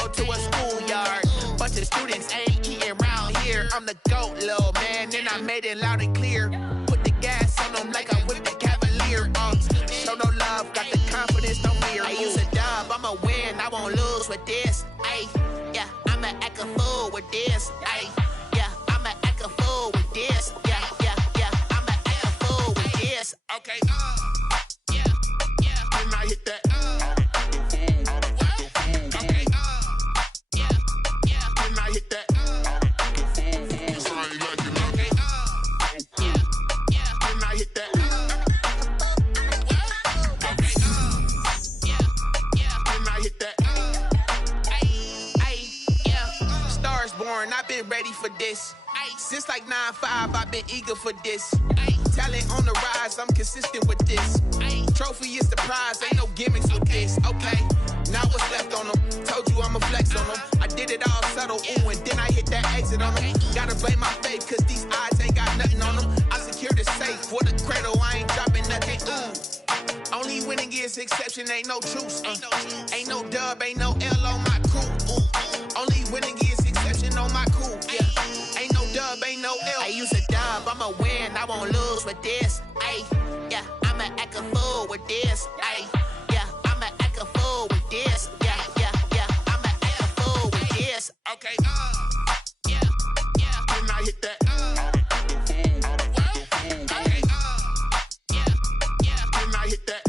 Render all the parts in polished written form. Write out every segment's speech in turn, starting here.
field to a schoolyard. Bunch of students ain't eating round here. I'm the GOAT, little man, and I made it loud and clear. Put the gas on them like I whipped the Cavalier. Show no love, got the confidence, no fear. I use a dub, I'ma win, I won't lose with this. Ay, yeah, I'ma act a fool with this. Ay, yeah, I'ma act a fool with this. Yeah, yeah, yeah, I'ma act a fool with this. Okay, yeah, yeah, then I hit that. I've been ready for this. Since like 9-5, I've been eager for this. Talent on the rise, I'm consistent with this. Trophy is the prize, ain't no gimmicks with this. Okay, now what's left on them? Told you I'ma flex on them. I did it all subtle, ooh, and then I hit that exit on them. Gotta blame my faith, cause these odds ain't got nothing on them. I secured the safe for the cradle, I ain't dropping nothing, ooh. Only winning is exception, ain't no truce. Ain't no dub, ain't no L on my crew, ooh. Only winning is exception on my cool, yeah. Ain't no dub, ain't no L. I use a dub, I'ma win, I won't lose with this. Ay, yeah, I'ma act a fool with this. Ay, yeah, I'ma act a fool with this. Yeah, yeah, yeah, I'ma act a fool with this. Okay, yeah, yeah, then I hit that. Okay, yeah, yeah, then I hit that.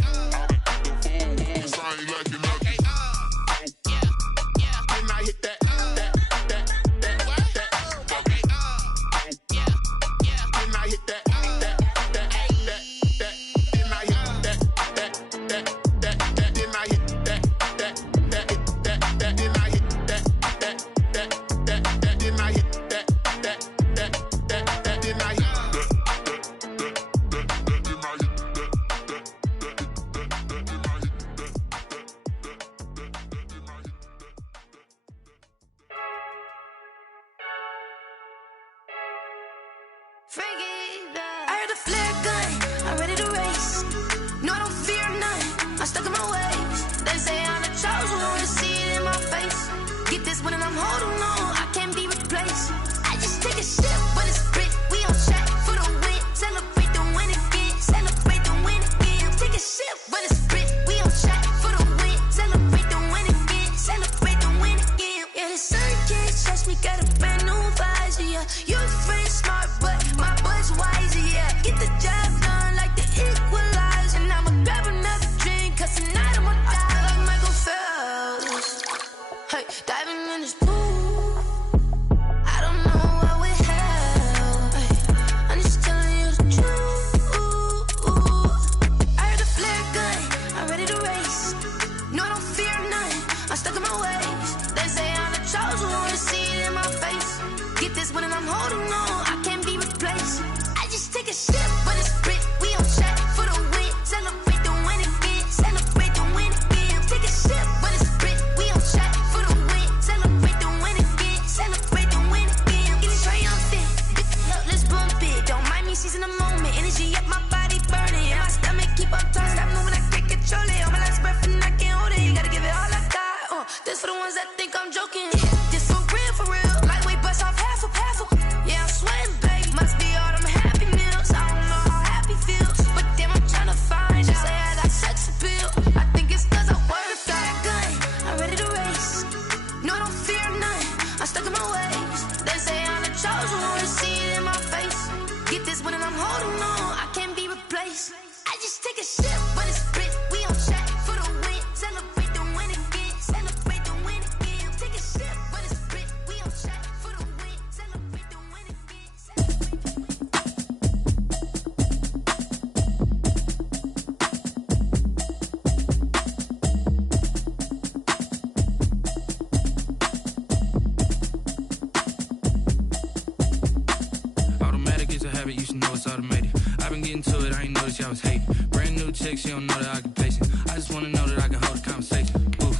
She don't know that I can place it. I just wanna know that I can hold a conversation. Oof,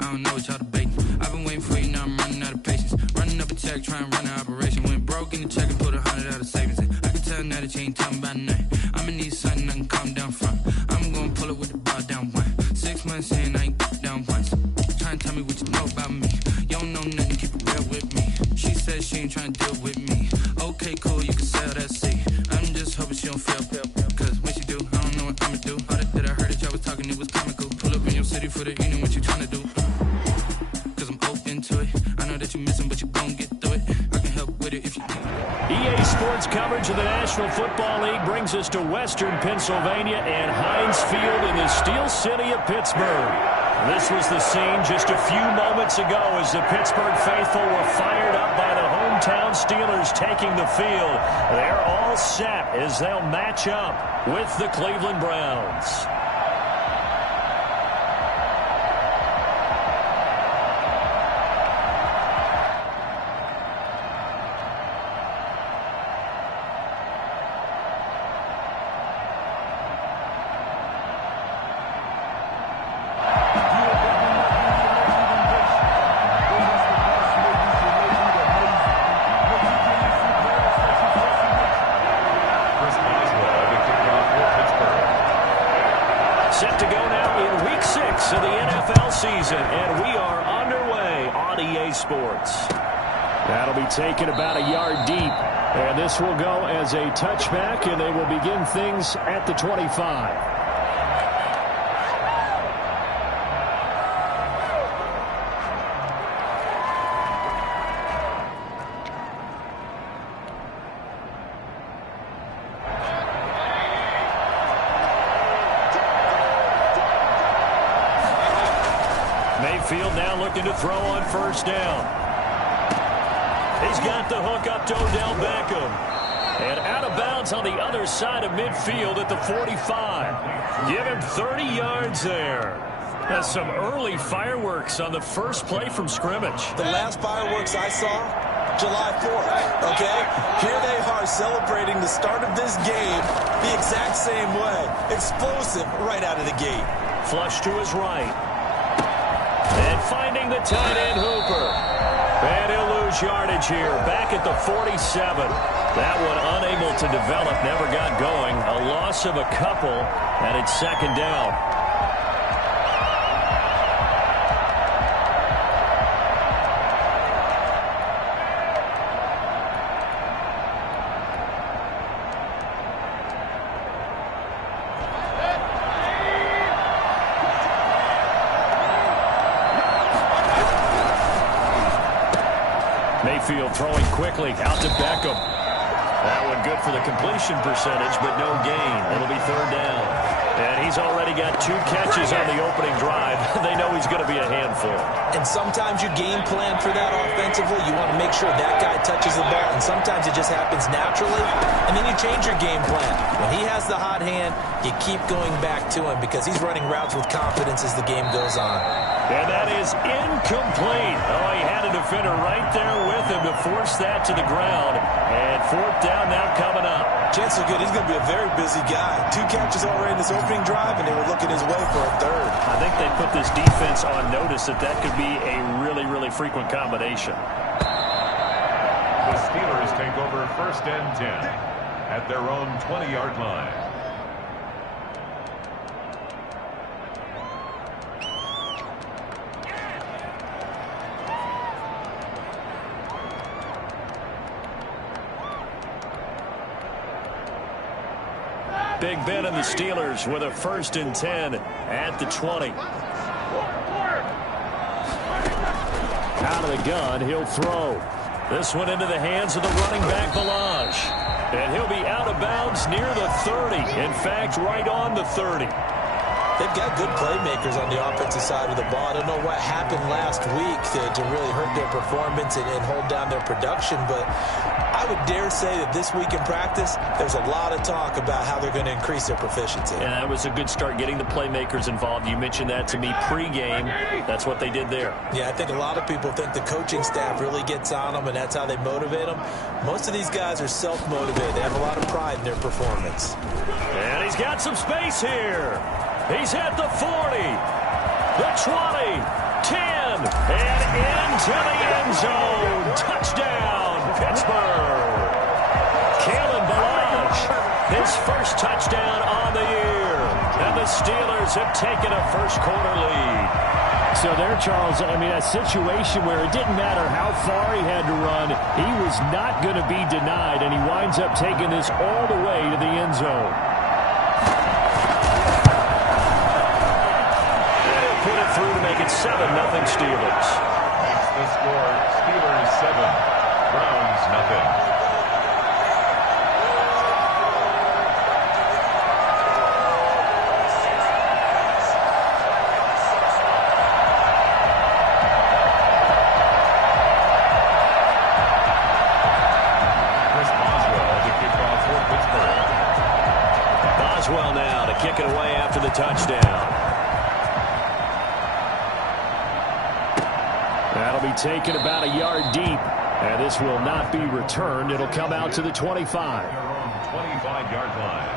I don't know what y'all debating. I've been waiting for you, now I'm running out of patience. Running up a check, trying to run an operation. Went broke in the check and put 100 out of savings in. I can tell now that you ain't talking about nothing. I'ma need something I can calm down from. I'm gonna pull it with the bar down one. 6 months in, I ain't down once. Trying to tell me what you know about me. she ain't trying to deal with me. Okay, cool, you can sell that seat. I'm just hoping she don't fail. Cause when she do, I don't know what I'ma do. All that I heard that y'all was talking, it was comical. Pull up in your city for the evening, what you trying to do? Cause I'm open to it. I know that you missing, but you gon' get through it. I can help with it if you EA Sports coverage of the National Football League brings us to Western Pennsylvania and Heinz Field in the Steel City of Pittsburgh. This was the scene just a few moments ago as the Pittsburgh faithful were fired up by the hometown Steelers taking the field. They're all set as they'll match up with the Cleveland Browns. Set to go now in Week 6 of the NFL season, and we are underway on EA Sports. That'll be taken about a yard deep, and this will go as a touchback, and they will begin things at the 25. Mayfield now looking to throw on first down. He's got the hook up to Odell Beckham. And out of bounds on the other side of midfield at the 45. Give him 30 yards there. That's some early fireworks on the first play from scrimmage. The last fireworks I saw, July 4th, okay? Here they are celebrating the start of this game the exact same way. Explosive right out of the gate. Flush to his right. And finding the tight end Hooper. And he'll lose yardage here. Back at the 47. That one unable to develop. Never got going. A loss of a couple. And it's second down. Mayfield throwing quickly out to Beckham. That one good for the completion percentage, but no gain. It'll be third down. And he's already got 2 catches on the opening drive. They know he's going to be a handful. And sometimes you game plan for that offensively. You want to make sure that guy touches the ball. And sometimes it just happens naturally. And then you change your game plan. When he has the hot hand, you keep going back to him because he's running routes with confidence as the game goes on. And that is incomplete. Oh, he had a defender right there with him to force that to the ground. And fourth down now coming up. Chances are good. He's going to be a very busy guy. 2 catches already in this opening drive, and they were looking his way for a third. I think they put this defense on notice that that could be a really, really frequent combination. The Steelers take over first and 10 at their own 20-yard line. Big Ben and the Steelers with a first and 10 at the 20. Out of the gun, he'll throw. This one into the hands of the running back, Ballage. And he'll be out of bounds near the 30. In fact, right on the 30. They've got good playmakers on the offensive side of the ball. I don't know what happened last week to really hurt their performance and hold down their production, but I would dare say that this week in practice, there's a lot of talk about how they're going to increase their proficiency. And that was a good start getting the playmakers involved. You mentioned that to me pregame. That's what they did there. Yeah, I think a lot of people think the coaching staff really gets on them, and that's how they motivate them. Most of these guys are self-motivated. They have a lot of pride in their performance. And he's got some space here. He's at the 40, the 20, 10, and into the end zone. Touchdown, Pittsburgh. Kalen Ballage, his first touchdown on the year. And the Steelers have taken a first quarter lead. So there, Charles, I mean, a situation where it didn't matter how far he had to run, he was not going to be denied, and he winds up taking this all the way to the end zone. And he'll put it through to make it 7-0 Steelers. That's the score. Steelers 7, Browns nothing. Boswell now to kick it away after the touchdown. That'll be taken about a yard deep, and this will not be returned. It'll come out to the 25. 25-yard line.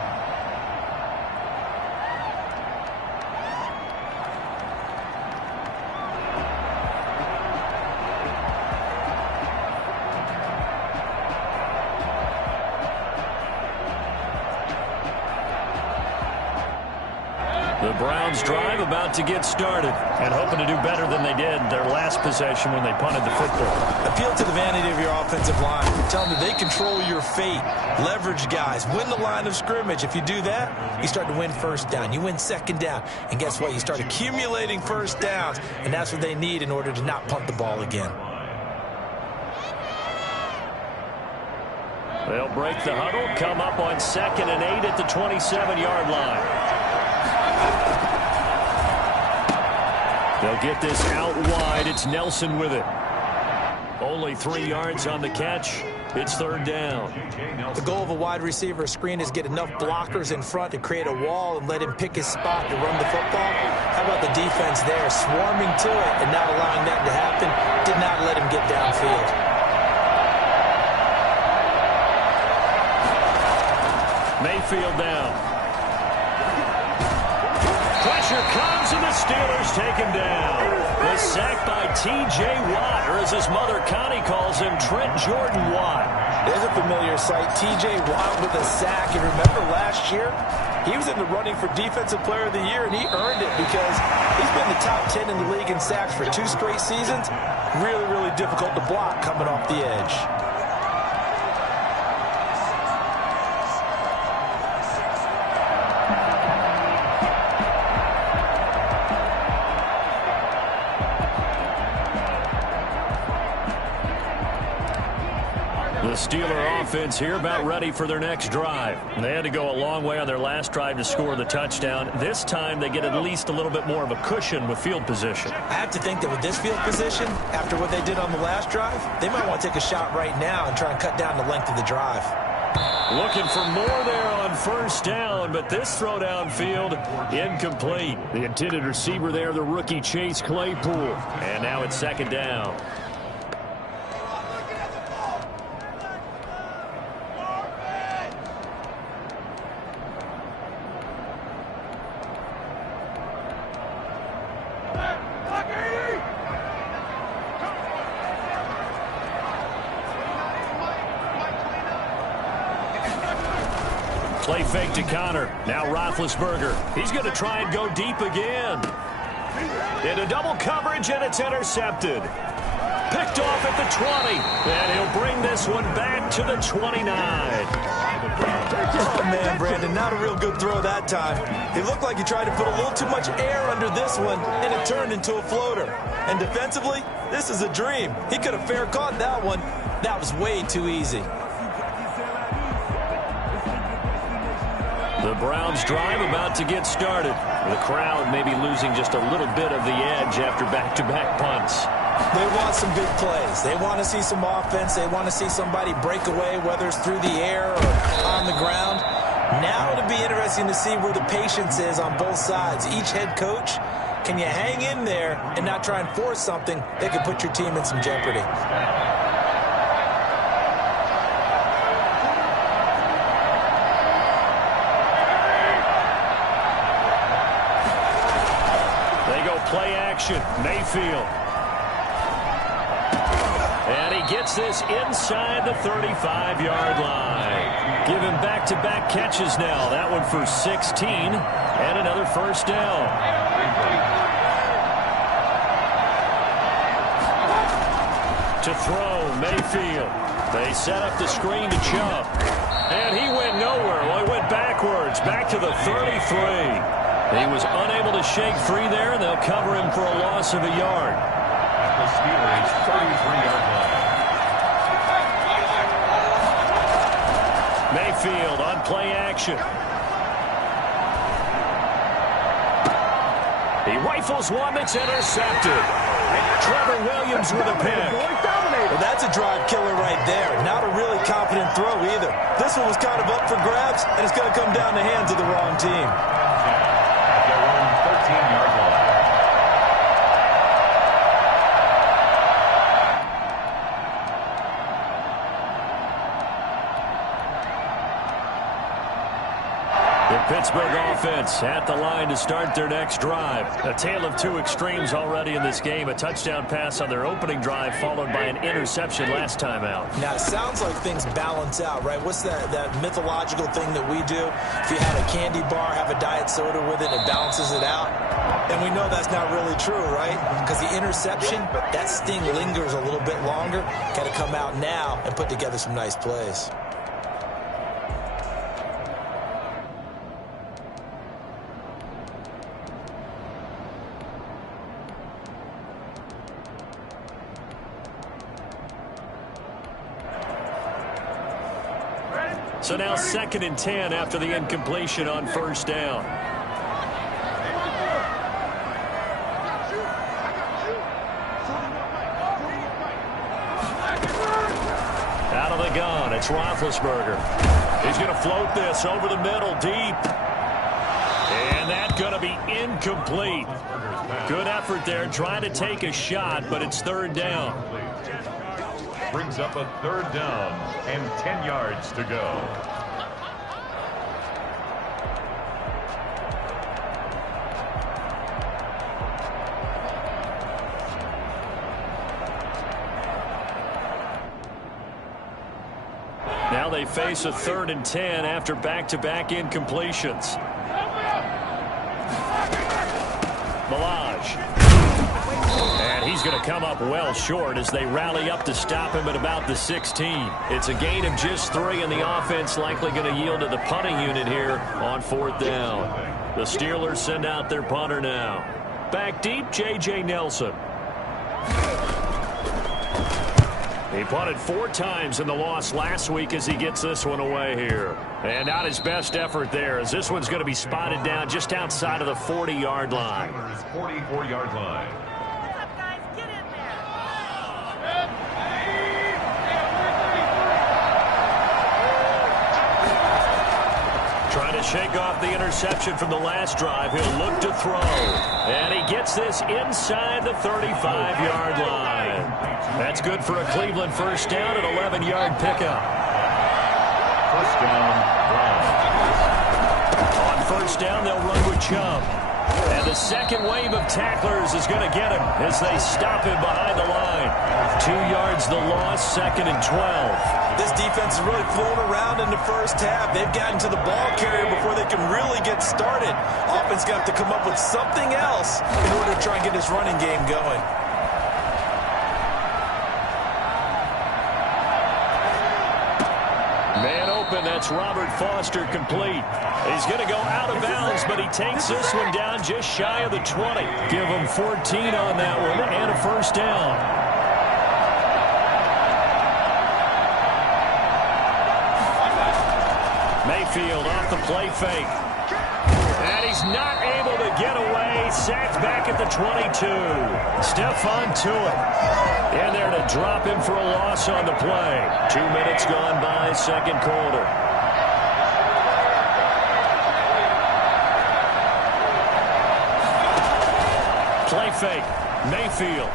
The Browns drive about to get started and hoping to do better than they did their last possession when they punted the football. Appeal to the vanity of your offensive line. Tell them that they control your fate. Leverage guys. Win the line of scrimmage. If you do that, you start to win first down. You win second down. And guess what? You start accumulating first downs. And that's what they need in order to not punt the ball again. They'll break the huddle, come up on 2nd and 8 at the 27-yard line. They'll get this out wide. It's Nelson with it. Only 3 yards on the catch. It's 3rd down. The goal of a wide receiver screen is get enough blockers in front to create a wall and let him pick his spot to run the football. How about the defense there, swarming to it and not allowing that to happen? Did not let him get downfield. Mayfield down. Pressure comes, and the Steelers take him down. The sack by T.J. Watt, or as his mother Connie calls him, Trent Jordan Watt. There's a familiar sight. T.J. Watt with a sack. And remember last year, he was in the running for Defensive Player of the Year, and he earned it because he's been the top 10 in the league in sacks for 2 straight seasons. Really, really difficult to block coming off the edge. The Steeler offense here about ready for their next drive. They had to go a long way on their last drive to score the touchdown. This time they get at least a little bit more of a cushion with field position. I have to think that with this field position, after what they did on the last drive, they might want to take a shot right now and try and cut down the length of the drive. Looking for more there on 1st down, but this throw downfield incomplete. The intended receiver there, the rookie Chase Claypool. And now it's 2nd down. Play fake to Connor. Now Roethlisberger. He's going to try and go deep again. Into double coverage, and it's intercepted. Picked off at the 20. And he'll bring this one back to the 29. Oh, man, Brandon, not a real good throw that time. It looked like he tried to put a little too much air under this one, and it turned into a floater. And defensively, this is a dream. He could have fair caught that one. That was way too easy. The Browns drive about to get started. The crowd may be losing just a little bit of the edge after back-to-back punts. They want some big plays. They want to see some offense. They want to see somebody break away, whether it's through the air or on the ground. Now it'll be interesting to see where the patience is on both sides. Each head coach, can you hang in there and not try and force something that could put your team in some jeopardy? Play action, Mayfield. And he gets this inside the 35-yard line. Give him back-to-back catches now. That one for 16 and another 1st down. To throw, Mayfield. They set up the screen to Chubb. And he went nowhere. Well, he went backwards, back to the 33. He was unable to shake free there, and they'll cover him for a loss of a yard. At the Steelers' 33-yard line. Mayfield on play action. He rifles one that's intercepted. Trevor Williams with a pick. Well, that's a drive killer right there. Not a really confident throw either. This one was kind of up for grabs, and it's going to come down the hands of the wrong team. At their own 13-yard line. The Pittsburgh offense at the line to start their next drive. A tale of two extremes already in this game. A touchdown pass on their opening drive followed by an interception last time out. Now, it sounds like things balance out, right? What's that mythological thing that we do? If you had a candy bar, have a diet soda with it, it balances it out. And we know that's not really true, right? Because the interception, that sting lingers a little bit longer. Got to come out now and put together some nice plays. So now 2nd and 10 after the incompletion on first down. Out of the gun, it's Roethlisberger. He's going to float this over the middle deep. And that's going to be incomplete. Good effort there trying to take a shot, but it's 3rd down. Brings up a 3rd down and 10 yards to go. Now they face a 3rd and 10 after back-to-back incompletions. Milage. And he's going to come up well short as they rally up to stop him at about the 16. It's a gain of just 3, and the offense likely going to yield to the punting unit here on 4th down. The Steelers send out their punter now. Back deep, J.J. Nelson. He punted 4 times in the loss last week as he gets this one away here. And not his best effort there, as this one's going to be spotted down just outside of the 40-yard line. 44-yard line. Trying to shake off the interception from the last drive. He'll look to throw. And he gets this inside the 35-yard line. That's good for a Cleveland first down, an 11-yard pickup. First down, Browns. On first down, they'll run with Chubb. And the second wave of tacklers is going to get him as they stop him behind the line. 2 yards the loss, 2nd and 12. This defense is really flown around in the first half. They've gotten to the ball carrier before they can really get started. Offense got to come up with something else in order to try and get this running game going. Man open, that's Robert Foster complete. He's going to go out of bounds, but he takes this one down just shy of the 20. Give him 14 on that one and a first down. Mayfield off the play fake. And he's not able to get away. Sacked back at the 22. Stephon Tuitt in there to drop him for a loss on the play. 2 minutes gone by, 2nd quarter. Play fake. Mayfield.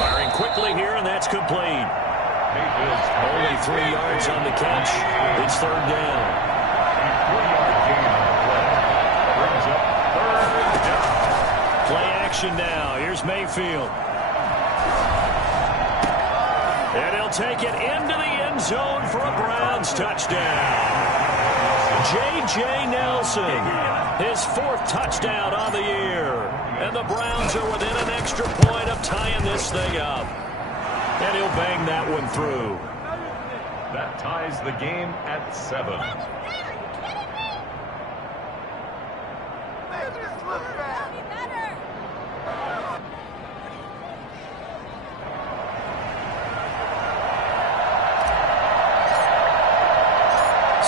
Firing quickly here, and that's complete. Only 3 yards on the catch. It's 3rd down. 3-yard gain on the play. Brings up 3rd down. Play action now. Here's Mayfield. And he'll take it into the end zone for a Browns touchdown. J.J. Nelson, his 4th touchdown on the year. And the Browns are within an extra point of tying this thing up. And he'll bang that one through. That ties the game at 7.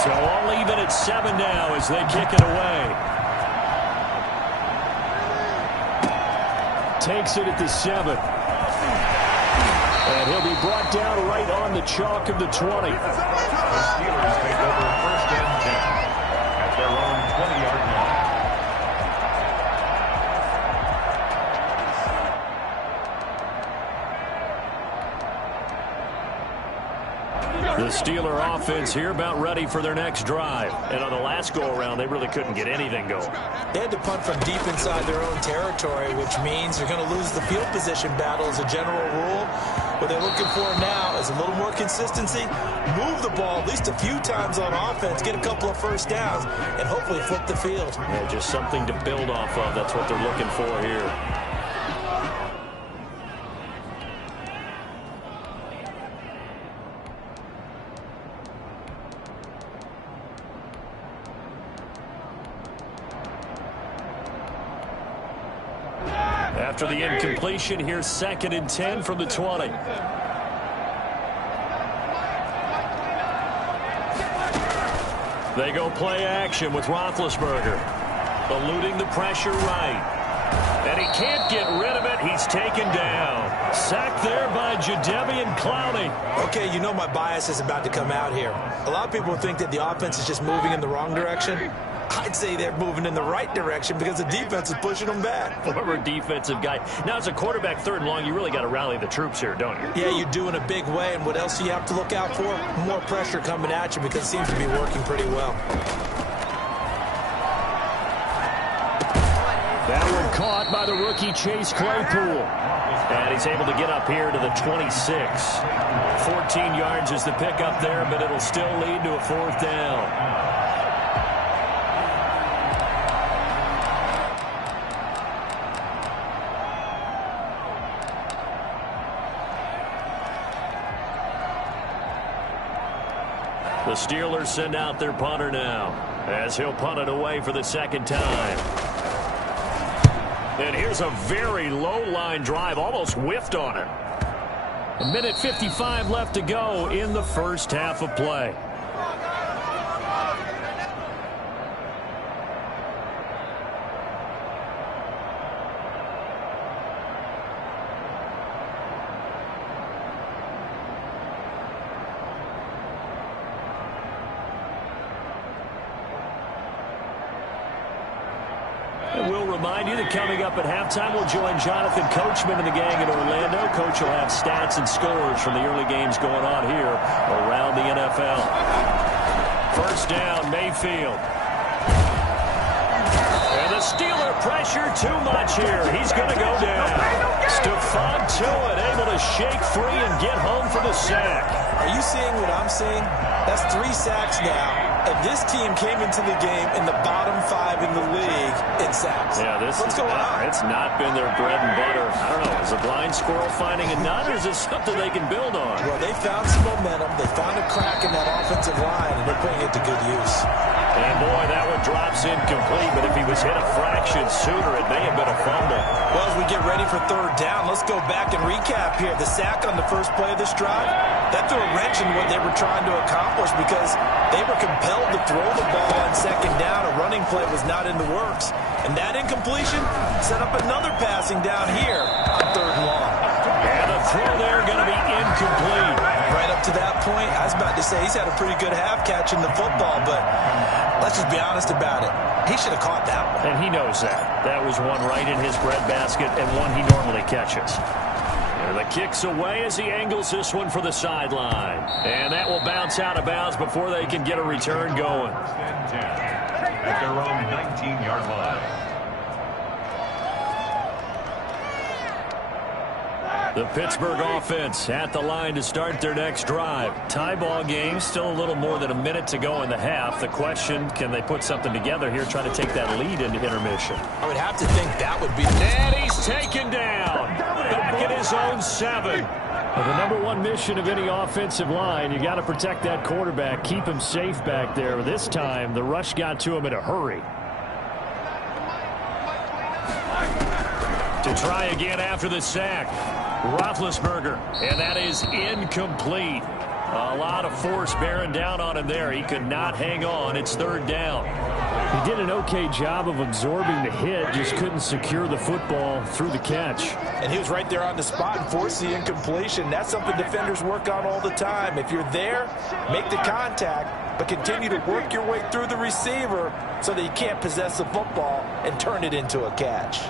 So all even at 7 now as they kick it away. Takes it at the 7. And he'll be brought down right on the chalk of the 20. The Steelers take over 1st and 10 at their own 20-yard line. The Steeler offense here about ready for their next drive. And on the last go-around, they really couldn't get anything going. They had to punt from deep inside their own territory, which means they're going to lose the field position battle as a general rule. What they're looking for now is a little more consistency, move the ball at least a few times on offense, get a couple of first downs, and hopefully flip the field. Yeah, just something to build off of. That's what they're looking for here. After the incompletion, here's 2nd and 10 from the 20. They go play action with Roethlisberger. Eluding the pressure right. And he can't get rid of it. He's taken down. Sacked there by Jadeveon Clowney. Okay, you know my bias is about to come out here. A lot of people think that the offense is just moving in the wrong direction. I'd say they're moving in the right direction because the defense is pushing them back. Former defensive guy. Now, as a quarterback 3rd and long, you really got to rally the troops here, don't you? Yeah, you do in a big way. And what else do you have to look out for? More pressure coming at you because it seems to be working pretty well. That one caught by the rookie Chase Claypool. And he's able to get up here to the 26. 14 yards is the pickup there, but it'll still lead to a 4th down. The Steelers send out their punter now, as he'll punt it away for the 2nd time. And here's a very low-line drive, almost whiffed on it. 1:55 left to go in the first half of play. We'll remind you that coming up at halftime, we'll join Jonathan Coachman and the gang in Orlando. Coach will have stats and scores from the early games going on here around the NFL. First down, Mayfield. And the Steeler pressure too much here. He's going to go down. Stephon Tuitt able to shake free and get home for the sack. Are you seeing what I'm seeing? That's 3 sacks now. And this team came into the game in the bottom 5 in the league in sacks. Yeah, what's going on? It's not been their bread and butter. I don't know. Is a blind squirrel finding a nut, or is this something they can build on? Well, they found some momentum. They found a crack in that offensive line, and they're putting it to good use. And, boy, that one drops incomplete. But if he was hit a fraction sooner, it may have been a fumble. Well, as we get ready for 3rd down, let's go back and recap here. The sack on the first play of this drive, that threw a wrench in what they were trying to accomplish because they were compelled to throw the ball on 2nd down. A running play was not in the works. And that incompletion set up another passing down here on 3rd and long. And the throw there going to be incomplete. Right up to that point, I was about to say he's had a pretty good half catching the football, but let's just be honest about it. He should have caught that one. And he knows that. That was one right in his breadbasket and one he normally catches. And the kick's away as he angles this one for the sideline. And that will bounce out of bounds before they can get a return going. At their own 19-yard line. The Pittsburgh offense at the line to start their next drive. Tie ball game, still a little more than a minute to go in the half. The question, can they put something together here, trying to take that lead into intermission? I would have to think that would be... And he's taken down. Back at his own 7. Well, the number one mission of any offensive line, you got to protect that quarterback, keep him safe back there. This time, the rush got to him in a hurry. To try again after the sack. Roethlisberger, and that is incomplete. A lot of force bearing down on him there. He could not hang on. It's 3rd down. He did an okay job of absorbing the hit, just couldn't secure the football through the catch. And he was right there on the spot and forced the incompletion. That's something defenders work on all the time. If you're there, make the contact, but continue to work your way through the receiver so that you can't possess the football and turn it into a catch.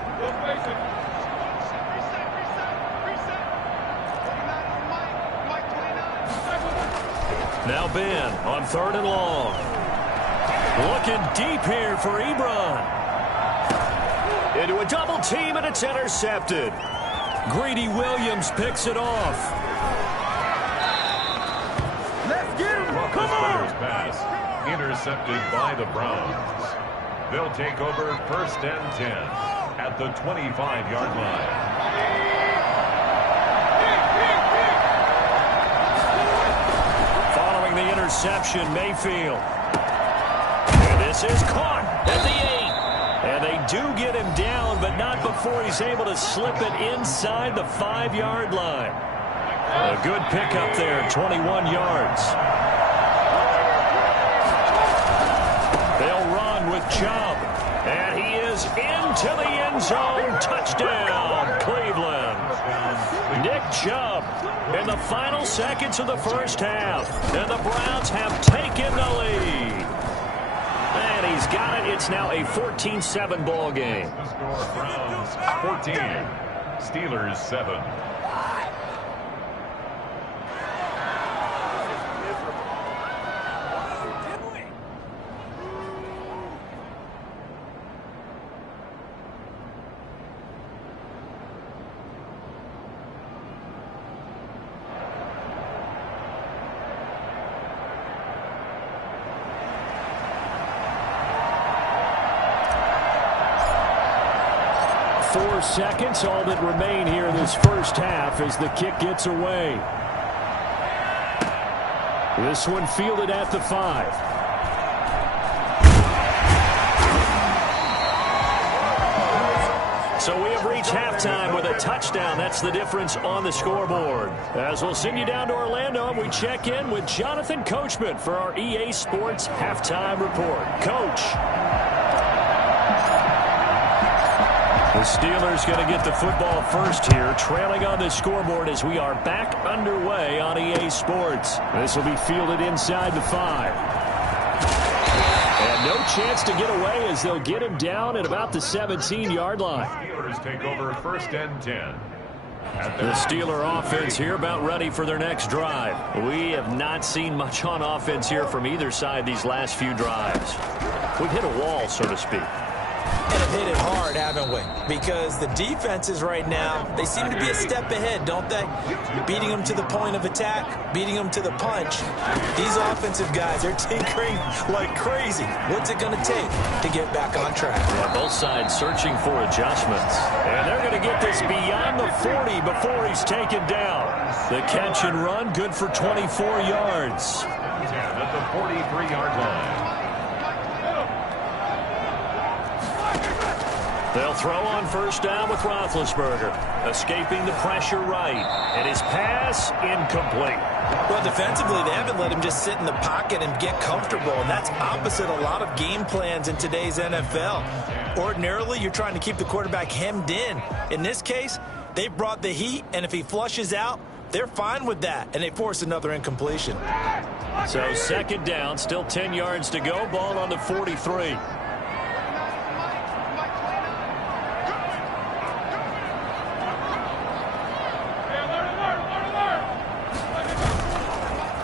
Now Ben on 3rd and long. Looking deep here for Ebron. Into a double team, and it's intercepted. Greedy Williams picks it off. Let's get him. Come on. Pass intercepted by the Browns. They'll take over 1st and 10 at the 25-yard line. The interception, Mayfield. And this is caught at the 8. And they do get him down, but not before he's able to slip it inside the 5-yard line. A good pickup there, 21 yards. They'll run with Chubb. And he is into the end zone. Touchdown, Cleveland. Nick Chubb in the final seconds of the first half. And the Browns have taken the lead. And he's got it. It's now a 14-7 ball game. The score, Browns 14, Steelers 7. Seconds, all that remain here in this first half as the kick gets away. This one fielded at the 5. So we have reached halftime with a touchdown. That's the difference on the scoreboard. As we'll send you down to Orlando, and we check in with Jonathan Coachman for our EA Sports Halftime Report. Coach. The Steelers going to get the football first here, trailing on the scoreboard as we are back underway on EA Sports. This will be fielded inside the 5. And no chance to get away as they'll get him down at about the 17-yard line. Steelers take over 1st and 10. The Steeler offense here about ready for their next drive. We have not seen much on offense here from either side these last few drives. We've hit a wall, so to speak. And have hit it hard, haven't we? Because the defenses right now, they seem to be a step ahead, don't they? Beating them to the point of attack, beating them to the punch. These offensive guys are tinkering like crazy. What's it going to take to get back on track? Yeah, both sides searching for adjustments. And they're going to get this beyond the 40 before he's taken down. The catch and run, good for 24 yards. At the 43-yard line. They'll throw on first down with Roethlisberger. Escaping the pressure right. And his pass incomplete. Well, defensively, they haven't let him just sit in the pocket and get comfortable. And that's opposite a lot of game plans in today's NFL. Ordinarily, you're trying to keep the quarterback hemmed in. In this case, they brought the heat. And if he flushes out, they're fine with that. And they force another incompletion. So 2nd down, still 10 yards to go. Ball on the 43.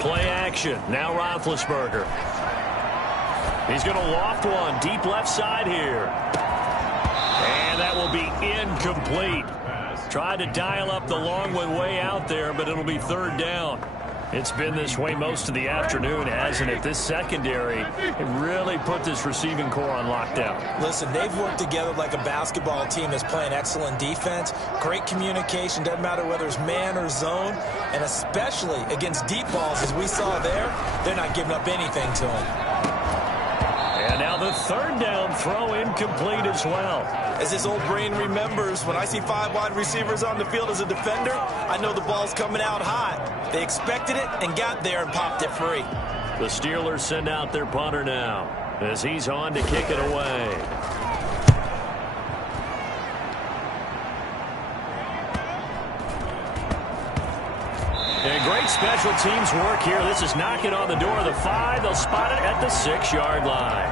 Play action. Now Roethlisberger. He's going to loft one deep left side here. And that will be incomplete. Tried to dial up the long one way out there, but it'll be third down. It's been this way most of the afternoon, hasn't it? This secondary, it really put this receiving core on lockdown. Listen, they've worked together like a basketball team that's playing excellent defense. Great communication, doesn't matter whether it's man or zone. And especially against deep balls, as we saw there, they're not giving up anything to them. And now the third down throw incomplete as well. As his old brain remembers, when I see 5 wide receivers on the field as a defender, I know the ball's coming out hot. They expected it and got there and popped it free. The Steelers send out their punter now as he's on to kick it away. And great special teams work here. This is knocking on the door of the 5. They'll spot it at the 6-yard line.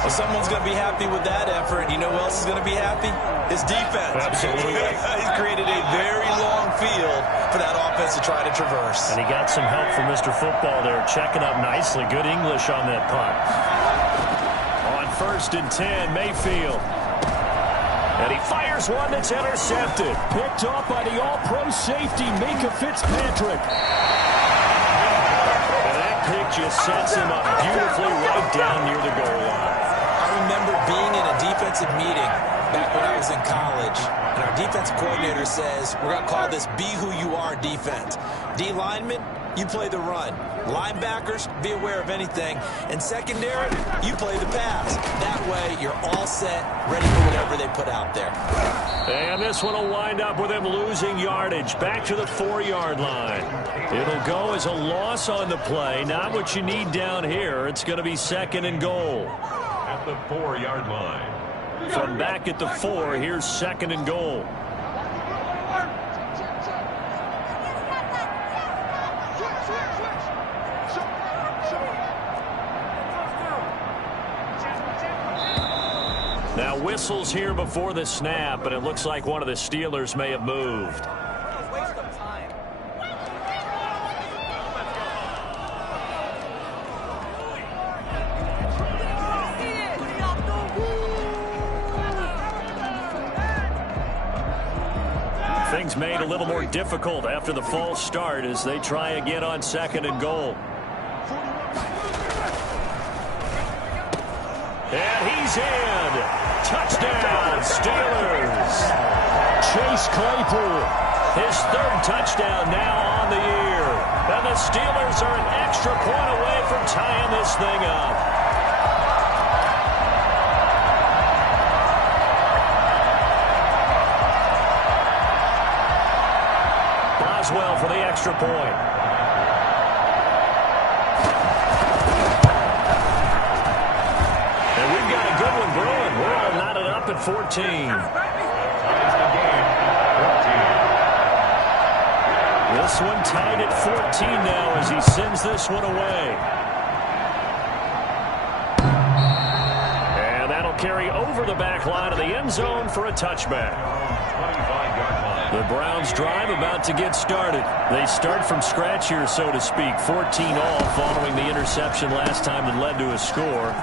Well, someone's going to be happy with that effort. You know who else is going to be happy? His defense. Absolutely. He's created a very long field for that offense to try to traverse. And he got some help from Mr. Football there, checking up nicely. Good English on that punt. On 1st and 10, Mayfield. And he fires one that's intercepted. Picked off by the all-pro safety, Minkah Fitzpatrick. And that pick just sets him up beautifully right down near the goal line. I remember being in a defensive meeting back when I was in college, and our defensive coordinator says, we're going to call this Be Who You Are defense. D linemen, you play the run. Linebackers, be aware of anything. And secondary, you play the pass. That way, you're all set, ready for whatever they put out there. And this one will wind up with him losing yardage back to the 4-yard line. It'll go as a loss on the play. Not what you need down here. It's going to be 2nd and goal. At the 4-yard line. From back at the 4, here's 2nd and goal. Now whistles here before the snap, but it looks like one of the Steelers may have moved. Things made a little more difficult after the false start as they try again on 2nd and goal. And he's in. Touchdown, Steelers. Chase Claypool, his 3rd touchdown now on the year. And the Steelers are an extra point away from tying this thing up. Boswell for the extra point. And we've got a good one brewing. We're all knotted up at 14. Ties the game at 14. This one tied at 14 now as he sends this one away. And that'll carry over the back line of the end zone for a touchback. 25-yard line. The Browns drive about to get started. They start from scratch here, so to speak. 14 all following the interception last time that led to a score.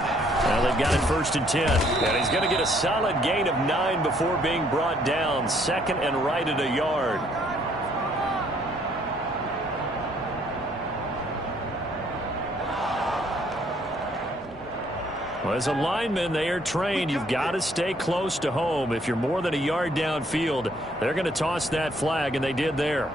Now they've got it 1st and 10. And he's going to get a solid gain of 9 before being brought down. 2nd and right at a yard. Well, as a lineman, they are trained. You've got to stay close to home. If you're more than a yard downfield, they're going to toss that flag, and they did there.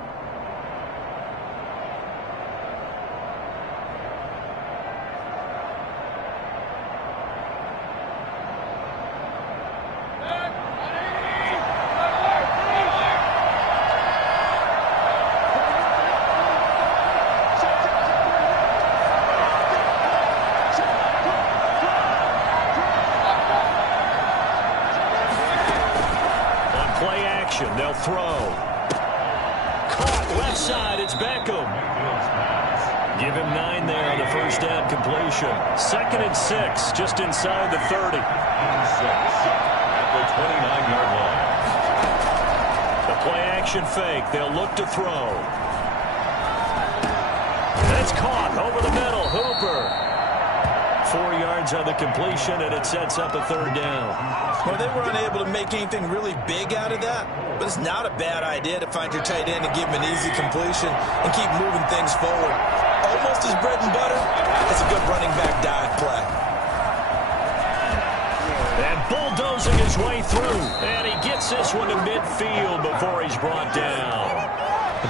They'll throw. Caught left side. It's Beckham. Give him 9 there on the 1st down completion. 2nd and 6, just inside the 30. 6 at the 29-yard line. The play action fake. They'll look to throw. That's caught over the middle. Hooper 4 yards on the completion, and it sets up a third down. Well, they were unable to make anything really big out of that, but it's not a bad idea to find your tight end and give him an easy completion and keep moving things forward. Almost his bread and butter. It's a good running back dive play. And bulldozing his way through, and he gets this one to midfield before he's brought down.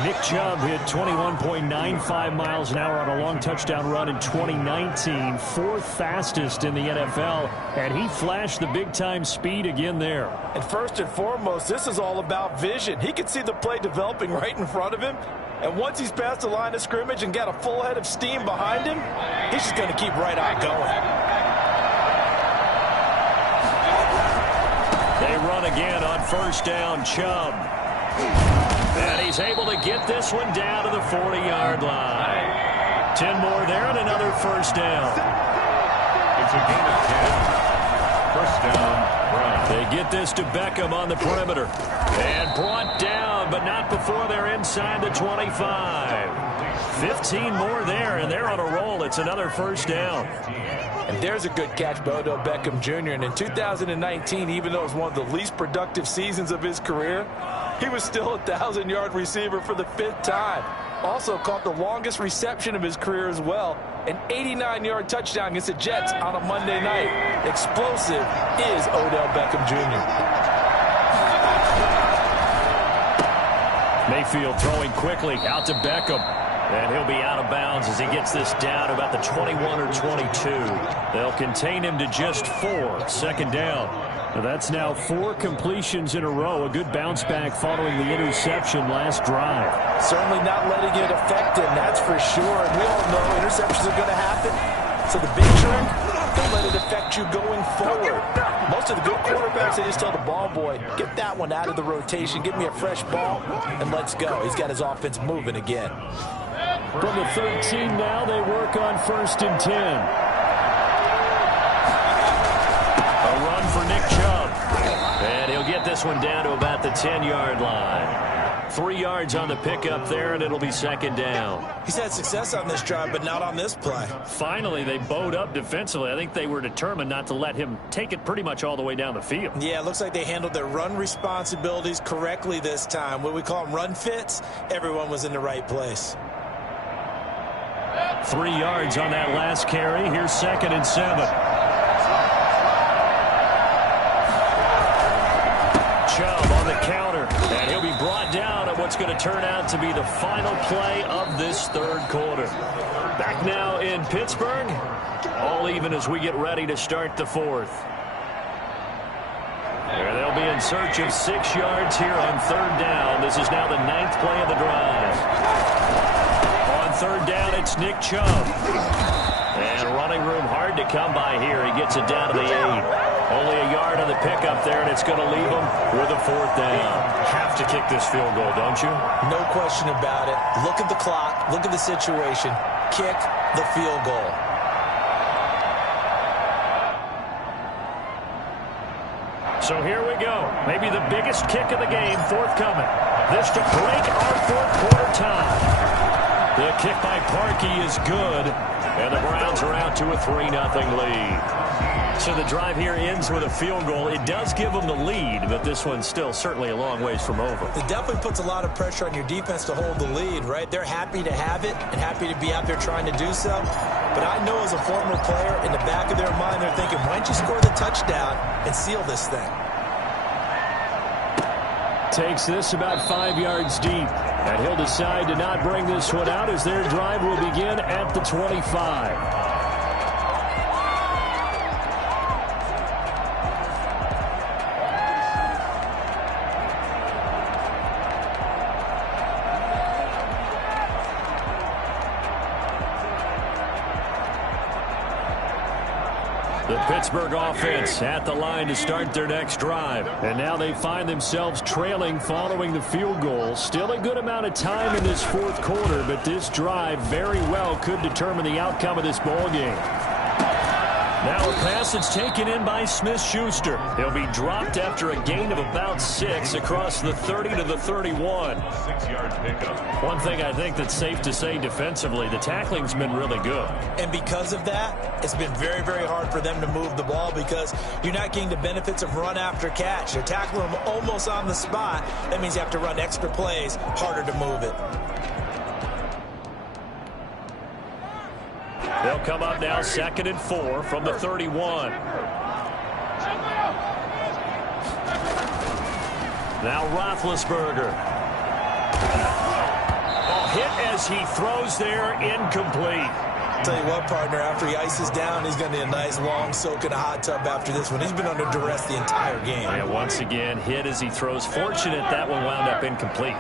Nick Chubb hit 21.95 miles an hour on a long touchdown run in 2019, 4th fastest in the NFL, and he flashed the big-time speed again there. And first and foremost, this is all about vision. He can see the play developing right in front of him, and once he's past the line of scrimmage and got a full head of steam behind him, he's just going to keep right on going. They run again on first down, Chubb. And he's able to get this one down to the 40-yard line. 10 more there and another first down. It's a gain of 10. First down, Browns. They get this to Beckham on the perimeter. And brought down, but not before they're inside the 25. 15 more there, and they're on a roll. It's another first down. And there's a good catch by Odell Beckham Jr. And in 2019, even though it was one of the least productive seasons of his career, he was still a 1,000-yard receiver for the 5th time. Also caught the longest reception of his career as well, an 89-yard touchdown against the Jets on a Monday night. Explosive is Odell Beckham Jr. Mayfield throwing quickly out to Beckham. And he'll be out of bounds as he gets this down to about the 21 or 22. They'll contain him to just 4. Second down. Now that's now 4 completions in a row. A good bounce back following the interception last drive. Certainly not letting it affect him, that's for sure. And we all know interceptions are going to happen. So the big trick, don't let it affect you going forward. Most of the good quarterbacks, they just tell the ball boy, get that one out of the rotation, give me a fresh ball, and let's go. He's got his offense moving again. From the 13 now, they work on first and 10. A run for Nick Chubb. And he'll get this one down to about the 10-yard line. 3 yards on the pickup there, and it'll be second down. He's had success on this drive, but not on this play. Finally, they bowed up defensively. I think they were determined not to let him take it pretty much all the way down the field. Yeah, it looks like they handled their run responsibilities correctly this time. What we call them run fits, everyone was in the right place. 3 yards on that last carry. Here's second and 7. Chubb on the counter, and he'll be brought down at what's going to turn out to be the final play of this third quarter. Back now in Pittsburgh, all even as we get ready to start the fourth. There they'll be in search of 6 yards here on third down. This is now the 9th play of the drive. On third down, it's Nick Chubb. And running room hard to come by here. He gets it down to the 8. Only a yard on the pickup there, and it's going to leave him with a fourth down. Have to kick this field goal, don't you? No question about it. Look at the clock. Look at the situation. Kick the field goal. So here we go. Maybe the biggest kick of the game forthcoming. This to break our fourth quarter tie. The kick by Parkey is good, and the Browns are out to a 3-0 lead. So the drive here ends with a field goal. It does give them the lead, but this one's still certainly a long ways from over. It definitely puts a lot of pressure on your defense to hold the lead, right? They're happy to have it and happy to be out there trying to do so. But I know as a former player, in the back of their mind, they're thinking, why don't you score the touchdown and seal this thing? Takes this about 5 yards deep. And he'll decide to not bring this one out as their drive will begin at the 25. The Pittsburgh offense at the line to start their next drive. And now they find themselves trailing following the field goal. Still a good amount of time in this fourth quarter, but this drive very well could determine the outcome of this ball game. Now a pass that's taken in by Smith-Schuster. He'll be dropped after a gain of about 6 across the 30 to the 31. 6-yard pickup. One thing I think that's safe to say defensively, the tackling's been really good. And because of that, it's been very, very hard for them to move the ball because you're not getting the benefits of run after catch. They're tackling them almost on the spot. That means you have to run extra plays, harder to move it. They'll come up now 2nd and 4 from the 31. Now Roethlisberger. Hit as he throws there, incomplete. Tell you what, partner, after he ices down, he's going to need a nice long soak in a hot tub after this one. He's been under duress the entire game. Yeah, once again, hit as he throws. Fortunate that one wound up incomplete.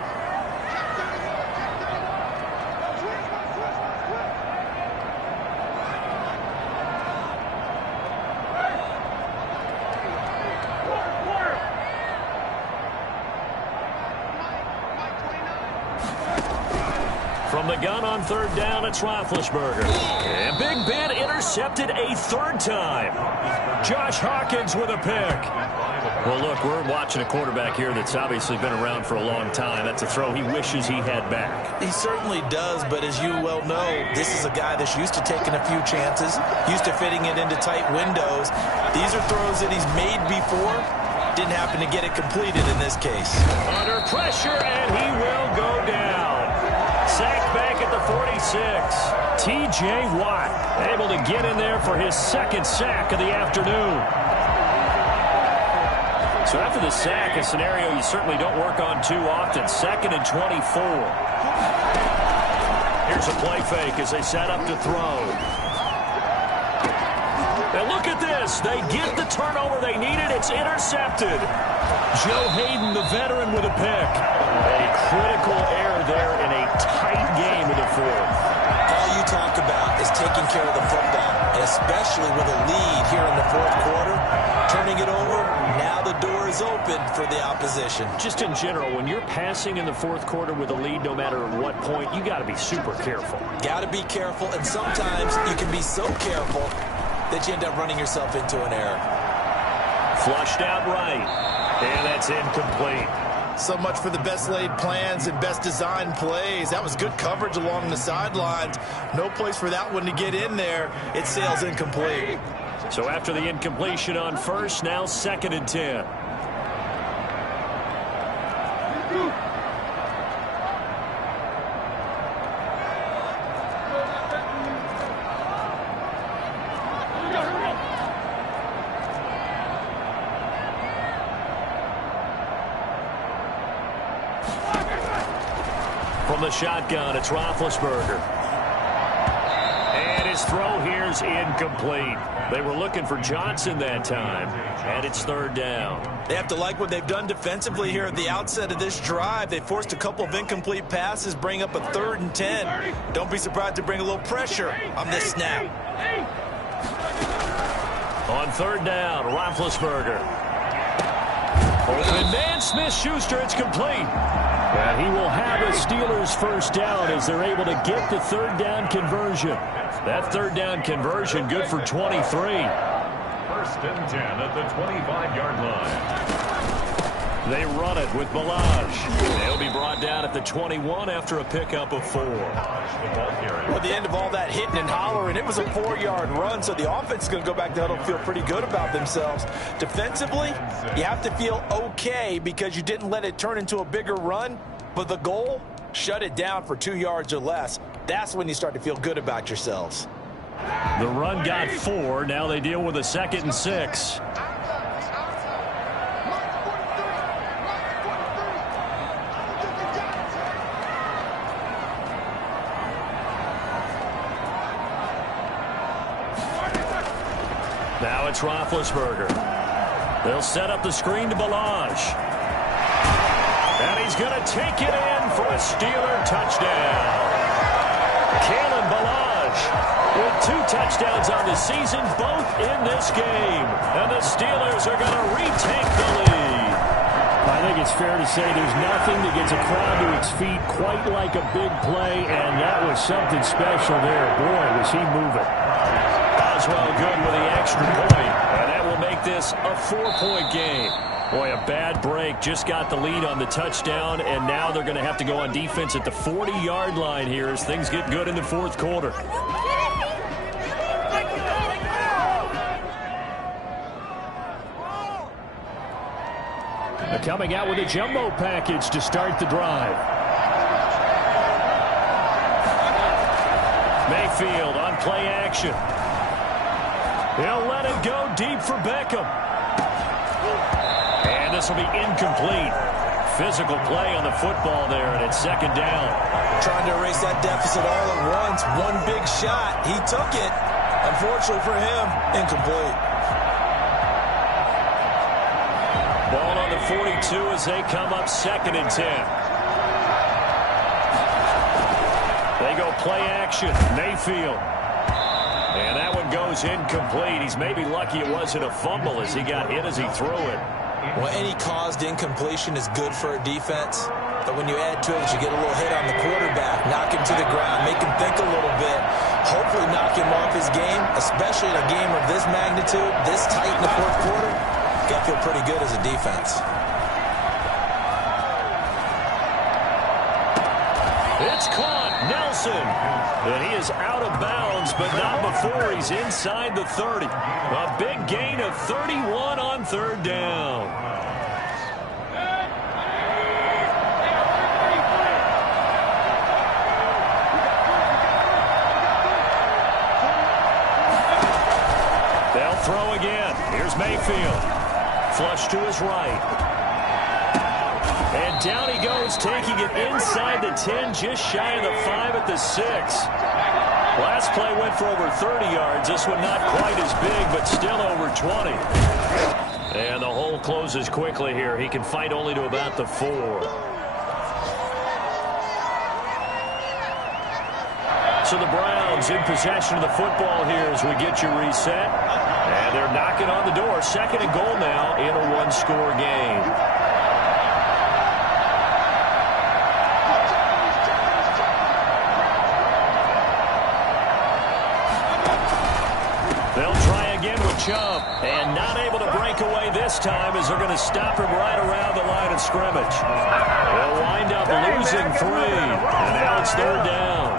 From the gun on 3rd down, it's Roethlisberger. And Big Ben intercepted a 3rd time. Josh Hawkins with a pick. Well, look, we're watching a quarterback here that's obviously been around for a long time. That's a throw he wishes he had back. He certainly does, but as you well know, this is a guy that's used to taking a few chances, used to fitting it into tight windows. These are throws that he's made before. Didn't happen to get it completed in this case. Under pressure, and he will go down. Sacked back at the 46. T.J. Watt able to get in there for his 2nd sack of the afternoon. So after the sack, a scenario you certainly don't work on too often. 2nd and 24. Here's a play fake as they set up to throw. Now look at this. They get the turnover they needed. It's intercepted. Joe Hayden, the veteran, with a pick. A critical error there in a tight game of the 4th. All you talk about is taking care of the football, and especially with a lead here in the 4th quarter. Turning it over, now the door is open for the opposition. Just in general, when you're passing in the 4th quarter with a lead, no matter what point, you got to be super careful. Got to be careful, and sometimes you can be so careful that you end up running yourself into an error. Flushed out right. And that's incomplete. So much for the best laid plans and best designed plays. That was good coverage along the sidelines. No place for that one to get in there. It sails incomplete. So after the incompletion on 1st, now 2nd and 10. From the shotgun, it's Roethlisberger. And his throw here's incomplete. They were looking for Johnson that time, and it's 3rd down. They have to like what they've done defensively here at the outset of this drive. They forced a couple of incomplete passes, bring up a 3rd and 10. Don't be surprised to bring a little pressure on this snap. On 3rd down, Roethlisberger. Open man, Smith-Schuster, it's complete. And he will have a Steelers 1st down as they're able to get the 3rd down conversion. That 3rd down conversion good for 23. 1st and 10 at the 25-yard line. They run it with Ballage. They'll be brought down at the 21 after a pickup of 4. Well, at the end of all that hitting and hollering, it was a 4-yard run, so the offense is going to go back to huddle and feel pretty good about themselves. Defensively, you have to feel okay because you didn't let it turn into a bigger run, but the goal, shut it down for 2 yards or less. That's when you start to feel good about yourselves. The run got 4. Now they deal with a 2nd and 6. Now it's Roethlisberger. They'll set up the screen to Ballage. And he's going to take it in for a Steeler touchdown. Kalen Ballage with 2 touchdowns on the season, both in this game. And the Steelers are going to retake the lead. I think it's fair to say there's nothing that gets a crowd to its feet quite like a big play, and that was something special there. Boy, was he moving. Boswell good with the extra point, and that will make this a 4-point game. Boy, a bad break. Just got the lead on the touchdown, and now they're going to have to go on defense at the 40-yard line here as things get good in the fourth quarter. They're coming out with a jumbo package to start the drive. Mayfield on play action. He'll let it go deep for Beckham. And this will be incomplete. Physical play on the football there, and it's second down. Trying to erase that deficit all at once. One big shot. He took it. Unfortunately for him, incomplete. Ball on the 42 as they come up 2nd and 10. They go play action. Mayfield. And that one goes incomplete. He's maybe lucky it wasn't a fumble as he got hit as he threw it. Well, any caused incompletion is good for a defense. But when you add to it, you get a little hit on the quarterback, knock him to the ground, make him think a little bit, hopefully knock him off his game, especially in a game of this magnitude, this tight in the fourth quarter. Got to feel pretty good as a defense. It's caught. Nelson. And he is out of bounds, but not before he's inside the 30. A big gain of 31 on 3rd down. They'll throw again. Here's Mayfield. Flush to his right. And down he goes, taking it inside the 10, just shy of the 5 at the 6. Last play went for over 30 yards. This one not quite as big, but still over 20. And the hole closes quickly here. He can fight only to about the 4. So the Browns in possession of the football here as we get you reset. And they're knocking on the door. 2nd and goal now in a 1-score game. They'll try again with Chubb, and not able to break away this time as they're going to stop him right around the line of scrimmage. They'll wind up losing 3, and now it's 3rd down.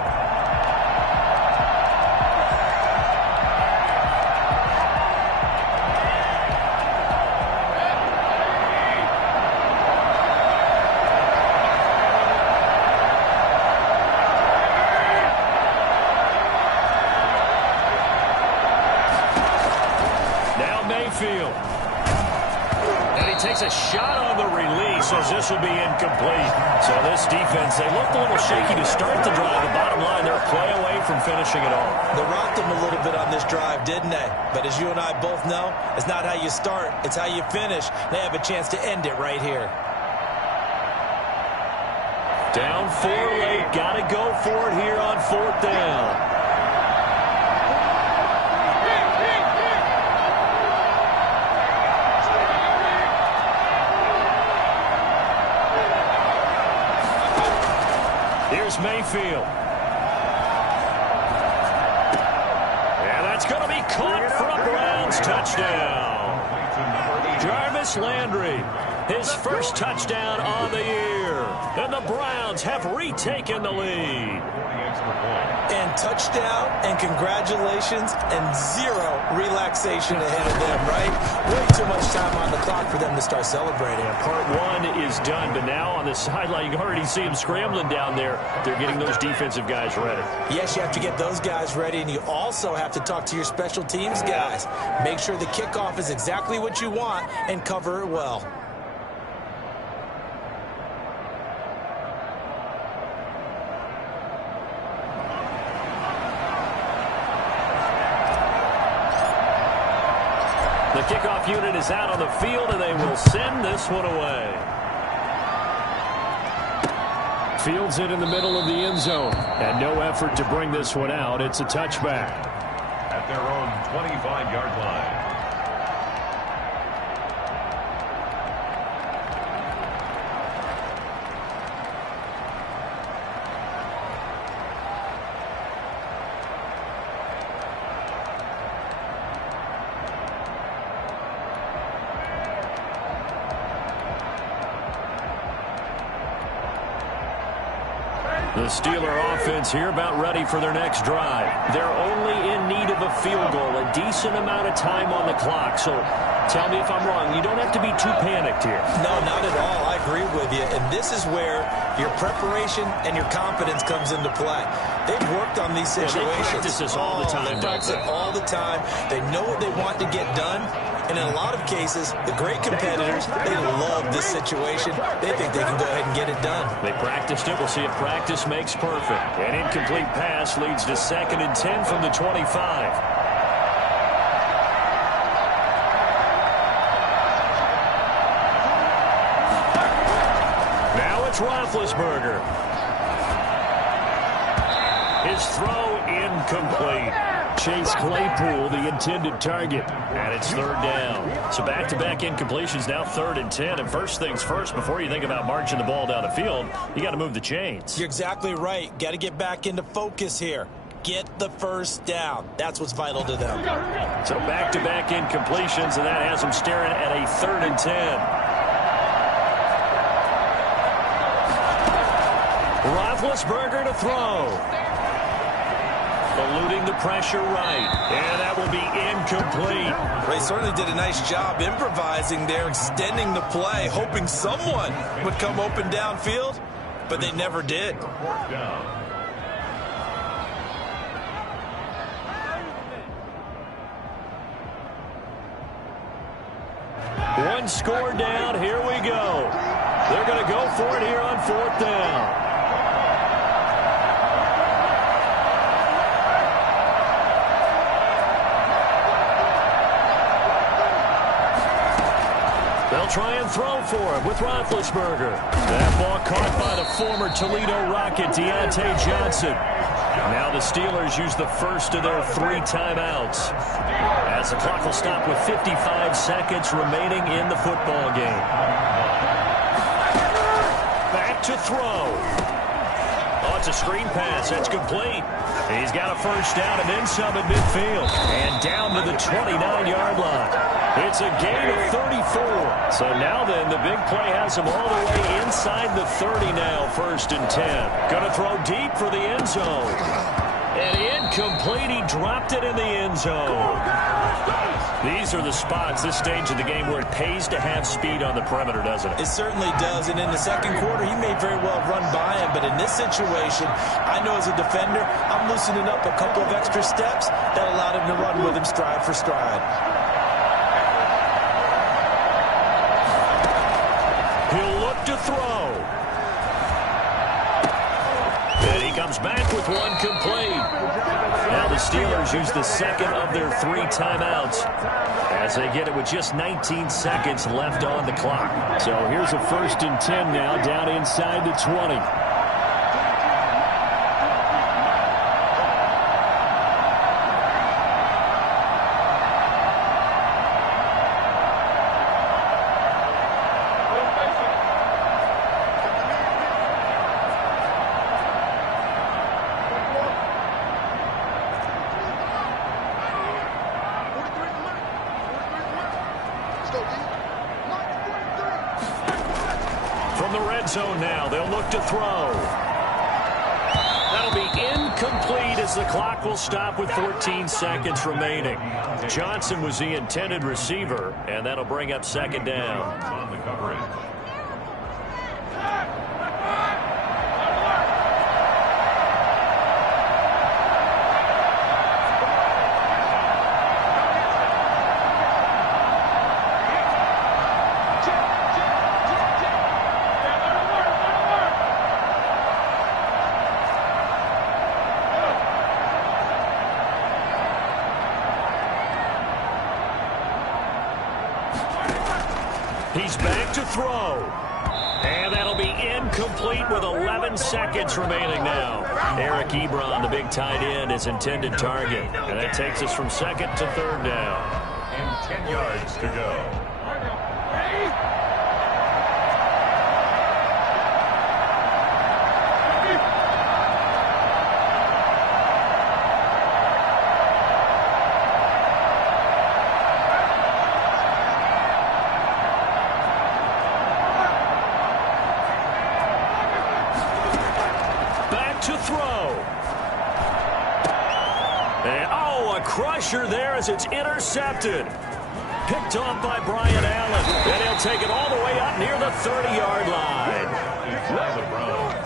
And he takes a shot on the release as this will be incomplete. So this defense, they looked a little shaky to start the drive. The bottom line, they're a play away from finishing it all. They rocked them a little bit on this drive, didn't they? But as you and I both know, it's not how you start, it's how you finish. They have a chance to end it right here. Down 4 late, got to go for it here on 4th down. Here's Mayfield. And that's going to be caught for a Browns touchdown. Jarvis Landry, his first touchdown on the year. And the Browns have retaken the lead. And touchdown, and congratulations, and 0 relaxation ahead of them, right? Way too much time on the clock for them to start celebrating. Part 1 is done, but now on the sideline, you can already see them scrambling down there. They're getting those defensive guys ready. Yes, you have to get those guys ready, and you also have to talk to your special teams guys. Make sure the kickoff is exactly what you want and cover it well. The kickoff unit is out on the field, and they will send this one away. Fields it in the middle of the end zone, and no effort to bring this one out. It's a touchback. At their own 25-yard line. The Steeler offense here about ready for their next drive. They're only in need of a field goal, a decent amount of time on the clock. So tell me if I'm wrong. You don't have to be too panicked here. No, not at all. I agree with you. And this is where your preparation and your confidence comes into play. They've worked on these situations. They practice this all the time. They practice it all the time. They know what they want to get done. And in a lot of cases, the great competitors, they love this situation. They think they can go ahead and get it done. They practiced it. We'll see if practice makes perfect. An incomplete pass leads to 2nd and 10 from the 25. Now it's Roethlisberger. His throw incomplete. Chase Claypool, the intended target, and it's 3rd down. So back-to-back incompletions, now 3rd and 10. And first things first, before you think about marching the ball down the field, you got to move the chains. You're exactly right. Got to get back into focus here. Get the first down. That's what's vital to them. So back-to-back incompletions, and that has them staring at a 3rd and 10. Roethlisberger to throw. Eluding the pressure right. And that will be incomplete. They certainly did a nice job improvising there, extending the play, hoping someone would come open downfield, but they never did. One score down. Here we go. They're going to go for it here on 4th down. They'll try and throw for it with Roethlisberger. That ball caught by the former Toledo Rocket, Deontay Johnson. Now the Steelers use the first of their 3 timeouts, as the clock will stop with 55 seconds remaining in the football game. Back to throw. Oh, it's a screen pass. That's complete. He's got a first down and then some at midfield. And down to the 29-yard line. It's a gain of 34. So now then, the big play has him all the way inside the 30 now, 1st and 10. Going to throw deep for the end zone. And incomplete. He dropped it in the end zone. These are the spots, this stage of the game, where it pays to have speed on the perimeter, doesn't it? It certainly does. And in the second quarter, he may very well run by him. But in this situation, I know as a defender, I'm loosening up a couple of extra steps that allowed him to run with him stride for stride. He'll look to throw. And he comes back with one complete. Now the Steelers use the second of their 3 timeouts as they get it with just 19 seconds left on the clock. So here's a 1st and 10 now down inside the 20. From the red zone now, they'll look to throw. That'll be incomplete as the clock will stop with 14 seconds remaining. Johnson was the intended receiver, and that'll bring up 2nd down. On the coverage. He's back to throw. And that'll be incomplete with 11 seconds remaining now. Eric Ebron, the big tight end, is intended target. And that takes us from 2nd to 3rd down. And 10 yards to go. to throw. And, oh, a crusher there as it's intercepted. Picked off by Brian Allen. And he'll take it all the way up near the 30-yard line. By the Browns.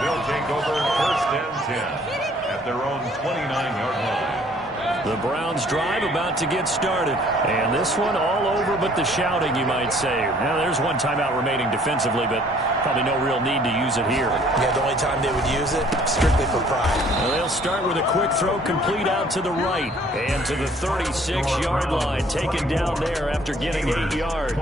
They'll take over 1st and 10 at their own 29-yard line. The Browns drive about to get started. And this one all over but the shouting, you might say. Now, there's one timeout remaining defensively, but probably no real need to use it here. Yeah, the only time they would use it, strictly for pride. Well, they'll start with a quick throw complete out to the right. And to the 36-yard line, taken down there after getting 8 yards.